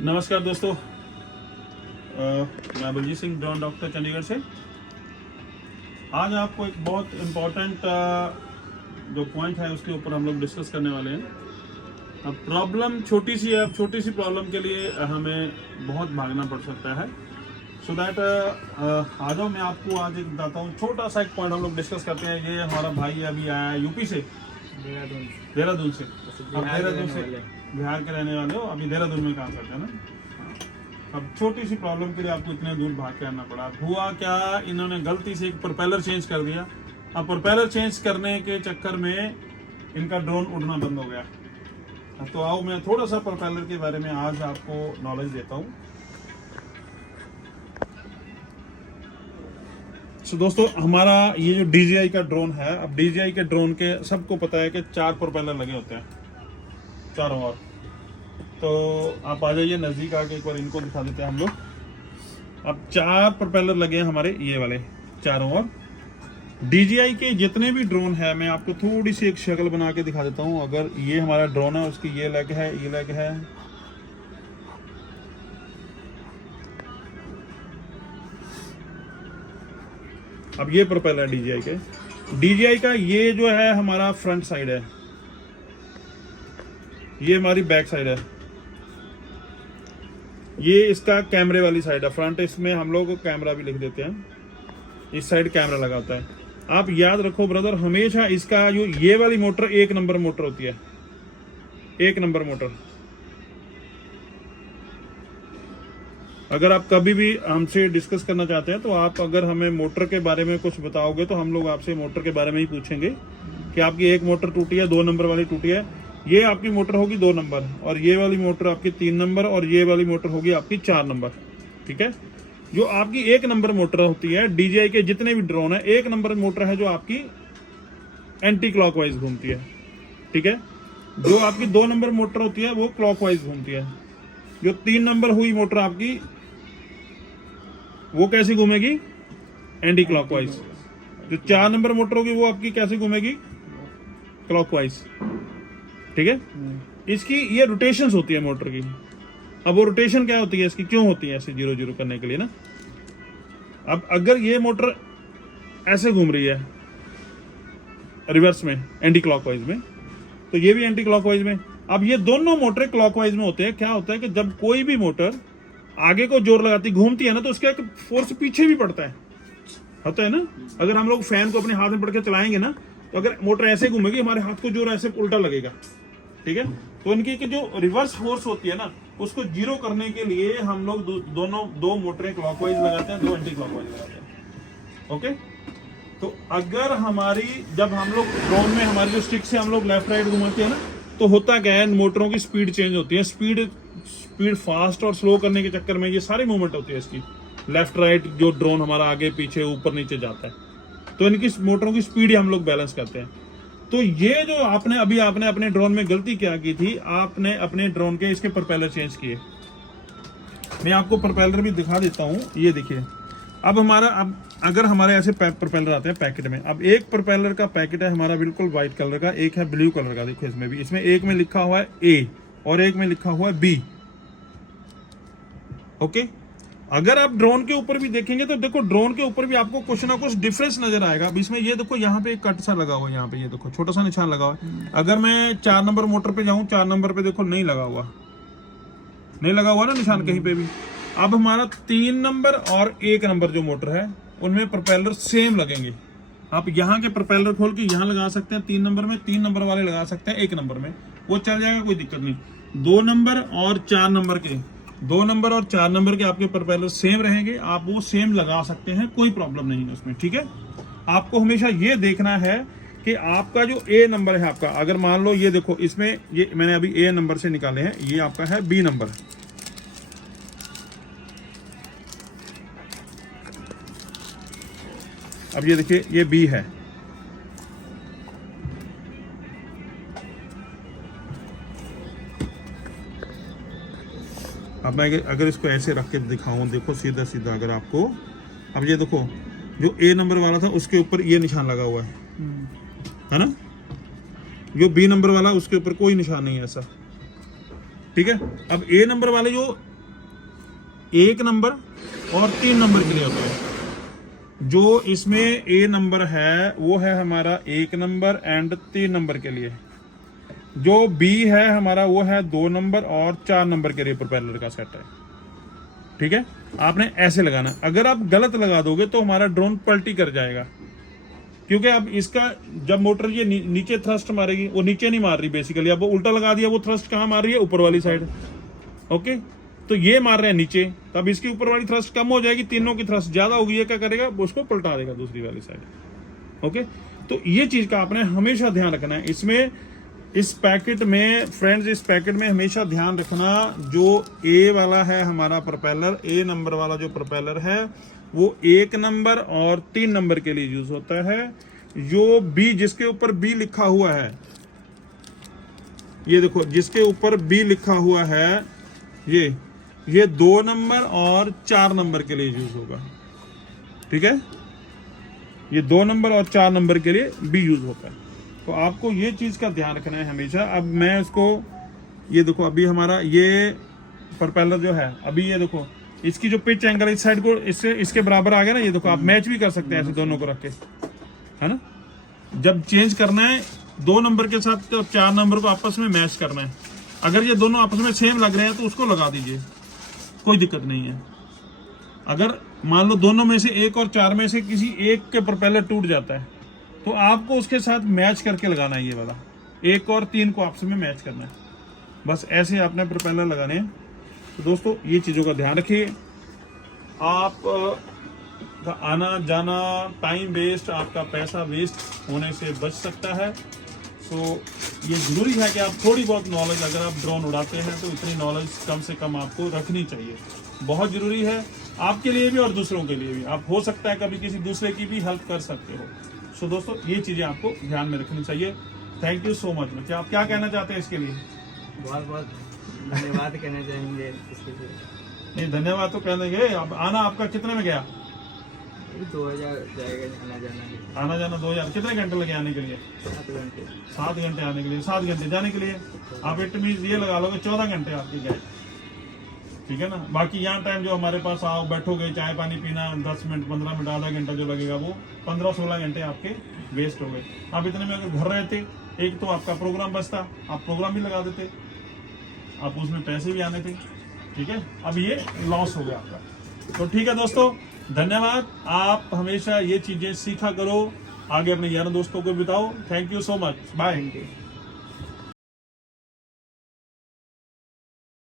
नमस्कार दोस्तों, मैं बलजीत सिंह, ड्रोन डॉक्टर, चंडीगढ़ से। आज आपको एक बहुत इम्पोर्टेंट जो पॉइंट है उसके ऊपर हम लोग डिस्कस करने वाले हैं। अब प्रॉब्लम छोटी सी है, अब छोटी सी प्रॉब्लम के लिए हमें बहुत भागना पड़ सकता है। सो दैट आ जाओ, मैं आपको आज एक बताता हूँ, छोटा सा एक पॉइंट हम लोग डिस्कस करते हैं। ये हमारा भाई अभी आया है यूपी से, देहरादून से। अब देहरादून से बिहार के रहने वाले हो, अभी देहरादून में काम करते हैं ना। अब छोटी सी प्रॉब्लम के लिए आपको इतने दूर भाग के आना पड़ा। हुआ क्या, इन्होंने गलती से एक प्रोपेलर चेंज कर दिया। अब प्रोपेलर चेंज करने के चक्कर में इनका ड्रोन उड़ना बंद हो गया। तो आओ, मैं थोड़ा सा प्रोपेलर के बारे में आज आपको नॉलेज देता हूँ। तो दोस्तों, हमारा ये जो DJI का ड्रोन है, अब DJI के ड्रोन के सबको पता है कि 4 प्रोपेलर लगे होते हैं चारों ओर। तो आप आ जाइए नज़दीक आके, एक बार इनको दिखा देते हैं हम लोग। अब 4 प्रोपेलर लगे हैं हमारे, ये वाले चारों ओर। DJI के जितने भी ड्रोन है, मैं आपको थोड़ी सी एक शक्ल बना के दिखा देता हूँ। अगर ये हमारा ड्रोन है, उसकी ये लेग है, ये लेग है। अब ये प्रोपेलर है DJI के। DJI का ये जो है हमारा फ्रंट साइड है, ये हमारी बैक साइड है, ये इसका कैमरे वाली साइड है। फ्रंट इसमें हम लोग कैमरा भी लिख देते हैं, इस साइड कैमरा लगा होता है। आप याद रखो ब्रदर, हमेशा इसका जो ये वाली मोटर 1 नंबर मोटर होती है, 1 नंबर मोटर। अगर आप कभी भी हमसे डिस्कस करना चाहते हैं तो आप अगर हमें मोटर के बारे में कुछ बताओगे तो हम लोग आपसे मोटर के बारे में ही पूछेंगे कि आपकी एक मोटर टूटी है, 2 नंबर वाली टूटी है। ये आपकी मोटर होगी 2 नंबर, और ये वाली मोटर आपकी 3 नंबर, और ये वाली मोटर होगी आपकी 4 नंबर। ठीक है। जो आपकी 1 नंबर मोटर होती है, DJI के जितने भी ड्रोन है, 1 नंबर मोटर है जो आपकी एंटी क्लॉकवाइज घूमती है। ठीक है। जो आपकी 2 नंबर मोटर होती है वो क्लॉकवाइज घूमती है। जो 3 नंबर हुई मोटर आपकी, वो कैसी घूमेगी? Anti clockwise. जो 4 नंबर मोटर होगी वो आपकी कैसे घूमेगी? क्लॉकवाइज। ठीक है। इसकी ये रोटेशंस होती है मोटर की। अब वो रोटेशन क्या होती है इसकी, क्यों होती है ऐसे 0-0 करने के लिए ना। अब अगर ये मोटर ऐसे घूम रही है रिवर्स में, एंटी क्लॉकवाइज में, तो ये भी एंटी क्लॉकवाइज में। अब ये दोनों मोटर क्लॉकवाइज में होते हैं। क्या होता है कि जब कोई भी मोटर आगे को जोर लगाती घूमती है ना, तो उसका एक फोर्स पीछे भी पड़ता है, होता है ना। अगर हम लोग फैन को अपने हाथ में पकड़ के चलाएंगे ना, तो अगर मोटर ऐसे घूमेगी, हमारे हाथ को जोर ऐसे उल्टा लगेगा। ठीक है। तो इनकी जो रिवर्स फोर्स होती है ना, उसको जीरो करने के लिए हम लोग दोनों 2 मोटरें क्लॉकवाइज लगाते हैं, 2 एंटी क्लॉकवाइज लगाते हैं। ओके। तो अगर हमारी, जब हम लोग ड्रोन में हमारी जो स्टिक से हम लोग लेफ्ट राइट घुमाते हैं ना, तो होता क्या है, मोटरों की स्पीड चेंज होती है। स्पीड फास्ट और स्लो करने के चक्कर में ये सारी मूवमेंट होती है इसकी, लेफ्ट राइट। जो ड्रोन हमारा आगे पीछे ऊपर नीचे जाता है, तो इनकी मोटरों की स्पीड हम लोग बैलेंस करते हैं। तो ये जो आपने अपने ड्रोन में गलती क्या की थी, आपने अपने ड्रोन के इसके प्रोपेलर चेंज किए। मैं आपको प्रोपेलर भी दिखा देता हूं, ये देखिए। अब अगर हमारे ऐसे प्रोपेलर आते हैं पैकेट में, अब एक प्रोपेलर का पैकेट है हमारा बिल्कुल व्हाइट कलर का, एक है ब्लू कलर का। देखो इसमें भी, इसमें एक में लिखा हुआ है A और एक में लिखा हुआ है B। ओके। अगर आप ड्रोन के ऊपर भी देखेंगे तो देखो, ड्रोन के ऊपर भी आपको कुछ ना कुछ डिफरेंस नजर आएगा। अब इसमें ये देखो, यहाँ पे एक कट सा लगा हुआ है, यहाँ पे ये देखो छोटा सा निशान लगा हुआ है। अगर मैं 4 नंबर मोटर पे जाऊं, 4 नंबर पे देखो नहीं लगा हुआ ना निशान कहीं पे भी। अब हमारा 3 नंबर और 1 नंबर जो मोटर है, उनमें प्रोपेलर सेम लगेंगे। आप यहाँ के प्रोपेलर खोल के यहाँ लगा सकते हैं 3 नंबर में, 3 नंबर वाले लगा सकते हैं 1 नंबर में, वो चल जाएगा, कोई दिक्कत नहीं। 2 नंबर और 4 नंबर के, 2 नंबर और 4 नंबर के आपके प्रोपेलर सेम रहेंगे, आप वो सेम लगा सकते हैं, कोई प्रॉब्लम नहीं है उसमें। ठीक है। आपको हमेशा ये देखना है कि आपका जो A नंबर है आपका, अगर मान लो ये देखो, इसमें ये मैंने अभी A नंबर से निकाले हैं, ये आपका है B नंबर। अब ये देखिए, ये B है। अब मैं अगर इसको ऐसे रख के दिखाऊं, देखो सीधा सीधा, अगर आपको, अब ये देखो, जो A नंबर वाला था उसके ऊपर ये निशान लगा हुआ है ना। जो B नंबर वाला, उसके ऊपर कोई निशान नहीं है ऐसा। ठीक है। अब ए नंबर वाले जो 1 नंबर और 3 नंबर के लिए होते हैं, जो इसमें ए नंबर है वो है हमारा 1 नंबर एंड 3 नंबर के लिए। जो बी है हमारा वो है 2 नंबर और 4 नंबर के लिए प्रोपेलर का सेट है। ठीक है, आपने ऐसे लगाना। अगर आप गलत लगा दोगे तो हमारा ड्रोन पलटी कर जाएगा, क्योंकि अब इसका जब मोटर ये नीचे थ्रस्ट मारेगी, वो नीचे नहीं मार रही बेसिकली, अब वो उल्टा लगा दिया, वो थ्रस्ट कहाँ मार रही है, ऊपर वाली साइड। ओके, तो ये मार रहे हैं नीचे, तब इसकी ऊपर वाली थ्रस्ट कम हो जाएगी, तीनों की थ्रस्ट ज्यादा होगी, ये क्या करेगा, उसको पलटा देगा दूसरी वाली साइड। ओके, तो ये चीज का आपने हमेशा ध्यान रखना है। इसमें इस पैकेट में फ्रेंड्स, इस पैकेट में हमेशा ध्यान रखना, जो ए वाला है हमारा प्रोपेलर, ए नंबर वाला जो प्रोपेलर है वो 1 नंबर और 3 नंबर के लिए यूज होता है। जो बी, जिसके ऊपर बी लिखा हुआ है, ये देखो जिसके ऊपर बी लिखा हुआ है, ये 2 नंबर और 4 नंबर के लिए यूज होगा। ठीक है, ये 2 नंबर और 4 नंबर के लिए बी यूज होता है। तो आपको ये चीज का ध्यान रखना है हमेशा। अब मैं इसको, ये देखो अभी हमारा ये प्रोपेलर जो है, अभी ये देखो इसकी जो पिच एंगल इस साइड को इसके बराबर आ गया ना, ये देखो आप मैच भी कर सकते हैं ऐसे दोनों को रख के, है ना। जब चेंज करना है 2 नंबर के साथ तो 4 नंबर को आपस में मैच करना है। अगर ये दोनों आपस में सेम लग रहे हैं तो उसको लगा दीजिए, कोई दिक्कत नहीं है। अगर मान लो दोनों में से 1 और 4 में से किसी एक के प्रोपेलर टूट जाता है तो आपको उसके साथ मैच करके लगाना है, ये वाला 1 और 3 को आपस में मैच करना है। बस ऐसे आपने प्रोपेलर लगाने हैं। तो दोस्तों ये चीज़ों का ध्यान रखिए। आप का आना जाना, टाइम वेस्ट, आपका पैसा वेस्ट होने से बच सकता है। सो ये ज़रूरी है कि आप थोड़ी बहुत नॉलेज, अगर आप ड्रोन उड़ाते हैं तो इतनी नॉलेज कम से कम आपको रखनी चाहिए, बहुत ज़रूरी है आपके लिए भी और दूसरों के लिए भी। आप हो सकता है कभी किसी दूसरे की भी हेल्प कर सकते हो। सो दोस्तों ये चीज़ें आपको ध्यान में रखनी चाहिए। Thank you so much. बच्चे आप क्या कहना चाहते हैं इसके लिए? बहुत बहुत धन्यवाद कहना चाहेंगे इसके लिए। नहीं, धन्यवाद तो कहेंगे। अब आना आपका कितने में गया? 2000 जाएगा आना जाना के। आना जाना 2000। कितने घंटे लगे आने के लिए? 7 घंटे। 7 घंटे आने के लिए, 7 घंटे जाने के लिए। आप इट मीन ये लगा लोगे 14 घंटे आपके गए, ठीक है ना। बाकी यहाँ टाइम जो हमारे पास आओ बैठोगे, चाय पानी पीना, 10 मिनट 15 मिनट आधा घंटा जो लगेगा वो 15-16 घंटे आपके वेस्ट हो गए। आप इतने में अगर घर रहते, एक तो आपका प्रोग्राम बचता, आप प्रोग्राम भी लगा देते, आप उसमें पैसे भी आने थे। ठीक है, अब ये लॉस हो गया आपका। तो ठीक है दोस्तों, धन्यवाद। आप हमेशा ये चीजें सीखा करो, आगे अपने यारों दोस्तों को बताओ। Thank you so much, bye.